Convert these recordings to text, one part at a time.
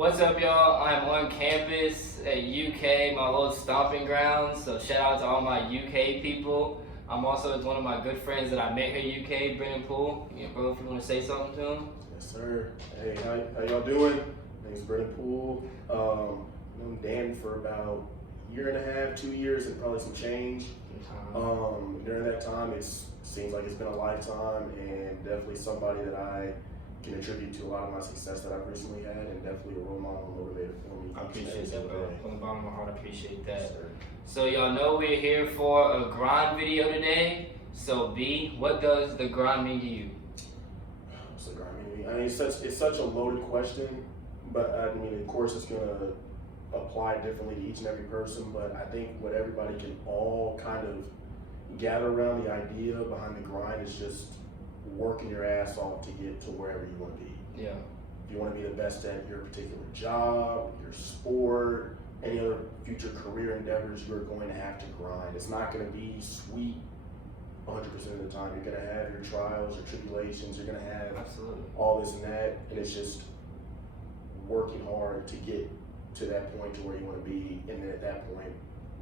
What's up, y'all? I'm on campus at UK, my old stomping grounds. So shout out to all my UK people. I'm also with one of my good friends that I met here at UK, Brennan Poole. Yeah, bro, if you want to say something to him. Yes, sir. Hey, how y'all doing? My name's Brennan Poole. Known Dan for about a year and a half, 2 years, and probably some change. During that time, it seems like it's been a lifetime, and definitely somebody that I can attribute to a lot of my success that I've recently had, and definitely a role model and motivator for me. I appreciate that, bro. From the bottom of my heart, I appreciate that. Yes, so y'all know we're here for a grind video today. So B, what does the grind mean to you? What's the grind mean? I mean, it's such a loaded question, but I mean, of course, it's gonna apply differently to each and every person. But I think what everybody can all kind of gather around the idea behind the grind is just working your ass off to get to wherever you want to be. Yeah. If you want to be the best at your particular job, your sport, any other future career endeavors, you're going to have to grind. It's not going to be sweet 100% of the time. You're going to have your trials, your tribulations. You're going to have Absolutely. all this and that, and it's just working hard to get to that point to where you want to be, and then at that point,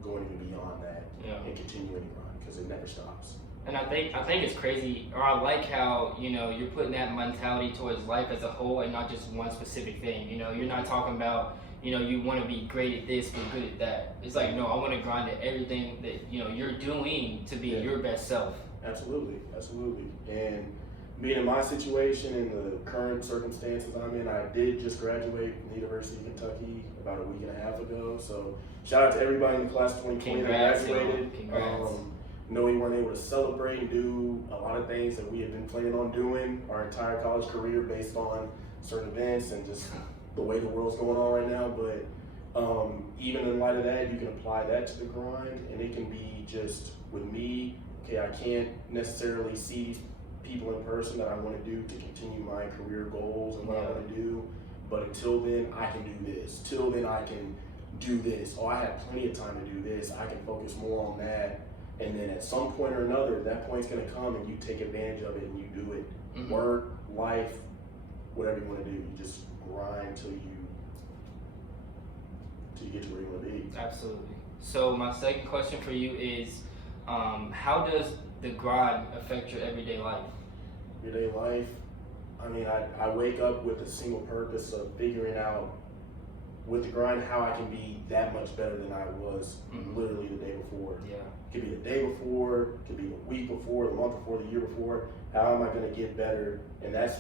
going even beyond that, and continuing to grind because it never stops. And I think it's crazy, or I like how, you're putting that mentality towards life as a whole and not just one specific thing. You're not talking about, you want to be great at this, but good at that. It's like, no, I want to grind at everything that, you're doing to be your best self. Absolutely. And being in my situation, in the current circumstances I'm in, I did just graduate from the University of Kentucky about a week and a half ago. So shout out to everybody in the class of 2020 that graduated. Congrats. No, we weren't able to celebrate and do a lot of things that we had been planning on doing our entire college career based on certain events and just the way the world's going on right now. But even in light of that, you can apply that to the grind, and it can be just with me, okay, I can't necessarily see these people in person that I want to do to continue my career goals and what I want to do. But until then, I can do this. Till then, I can do this. Oh, I have plenty of time to do this. I can focus more on that. And then at some point or another, that point's going to come and you take advantage of it and you do it. Mm-hmm. Work, life, whatever you want to do. You just grind till you get to where you want to be. Absolutely. So my second question for you is, how does the grind affect your everyday life? Everyday life, I mean, I wake up with a single purpose of figuring out with the grind how I can be that much better than I was literally the day before. Yeah. It could be the day before, it could be the week before, the month before, the year before. How am I going to get better? And that's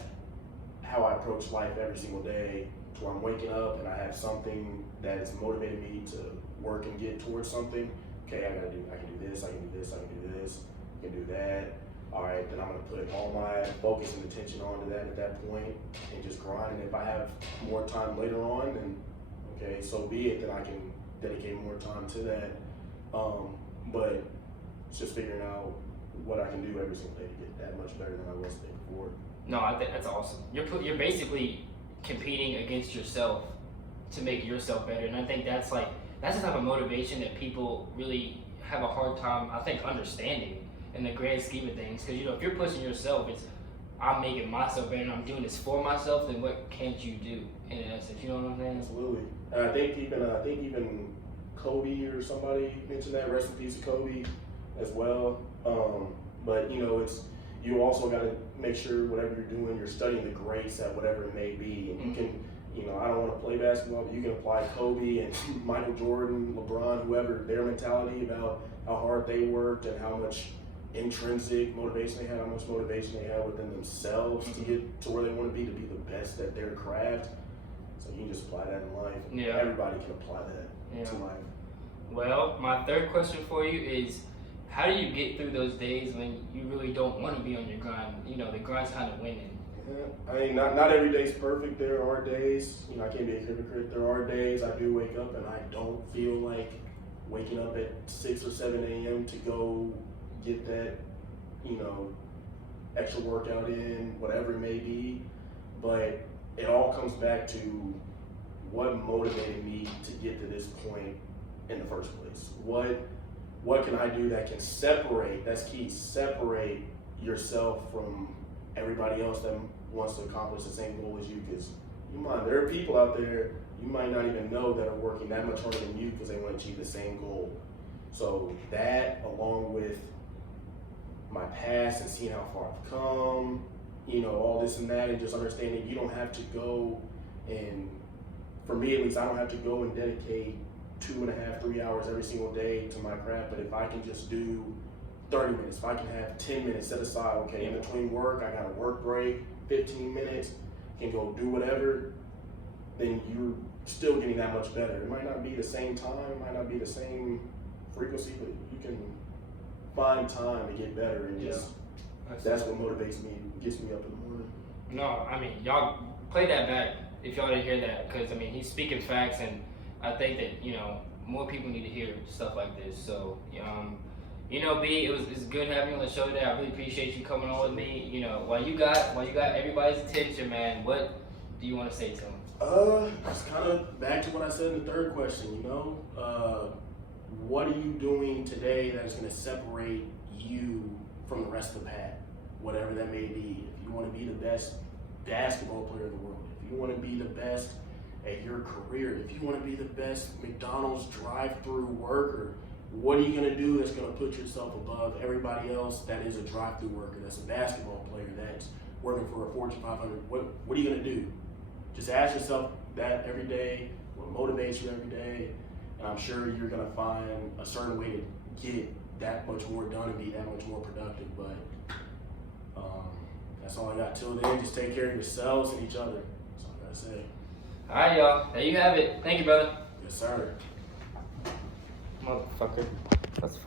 how I approach life every single day, to where I'm waking up and I have something that is motivating me to work and get towards something. Okay, I can do this, I can do this, I can do this, I can do that. All right, then I'm going to put all my focus and attention onto that at that point and just grind. And if I have more time later on, then okay, so be it, that I can dedicate more time to that. But it's just figuring out what I can do every single day to get that much better than I was the day before. No, I think that's awesome. You're basically competing against yourself to make yourself better, and I think that's the type of motivation that people really have a hard time, I think, understanding in the grand scheme of things. Because if you're pushing yourself, it's I'm making myself better and I'm doing this for myself, then what can't you do in essence? You know what I'm saying? Absolutely. And I think even Kobe or somebody mentioned that. Rest in peace to Kobe as well. But you also got to make sure whatever you're doing, you're studying the greats at whatever it may be. And you can, I don't want to play basketball, but you can apply Kobe and Michael Jordan, LeBron, whoever, their mentality about how hard they worked and how much intrinsic motivation they had, how much motivation they had within themselves to get to where they want to be the best at their craft. So you can just apply that in life. Yeah. Everybody can apply that to life. Well, my third question for you is, how do you get through those days when you really don't want to be on your grind? The grind's kind of winning. Yeah. I mean, not every day's perfect. There are days, I can't be a hypocrite. There are days I do wake up and I don't feel like waking up at 6 or 7 a.m. to go get that, extra workout in, whatever it may be. But it all comes back to what motivated me to get to this point in the first place. What can I do that can separate, that's key, separate yourself from everybody else that wants to accomplish the same goal as you? Because there are people out there you might not even know that are working that much harder than you because they want to achieve the same goal. So that, along with my past and seeing how far I've come, all this and that, and just understanding you don't have to go and, for me at least, I don't have to go and dedicate 2.5, 3 hours every single day to my craft. But if I can just do 30 minutes, if I can have 10 minutes set aside, okay, in between work, I got a work break, 15 minutes, can go do whatever, then you're still getting that much better. It might not be the same time, it might not be the same frequency, but you can find time to get better, and just that's what motivates me, gets me up in the morning. No, I mean, y'all play that back if y'all didn't hear that, because I mean, he's speaking facts, and I think that more people need to hear stuff like this. So, B, it's good having you on the show today. I really appreciate you coming on with me. While you got everybody's attention, man, what do you want to say to them? It's kind of back to what I said in the third question. What are you doing today that is going to separate you from the rest of the pack, whatever that may be? If you want to be the best basketball player in the world, if you want to be the best at your career, if you want to be the best McDonald's drive-through worker, what are you going to do that's going to put yourself above everybody else that is a drive-through worker, that's a basketball player, that's working for a Fortune 500? What are you going to do? Just ask yourself that every day, what motivates you every day, and I'm sure you're going to find a certain way to get that much more done and be that much more productive. But that's all I got. Till then, just take care of yourselves and each other. That's all I got to say. All right, y'all. There you have it. Thank you, brother. Yes, sir. Motherfucker. Let's fuck.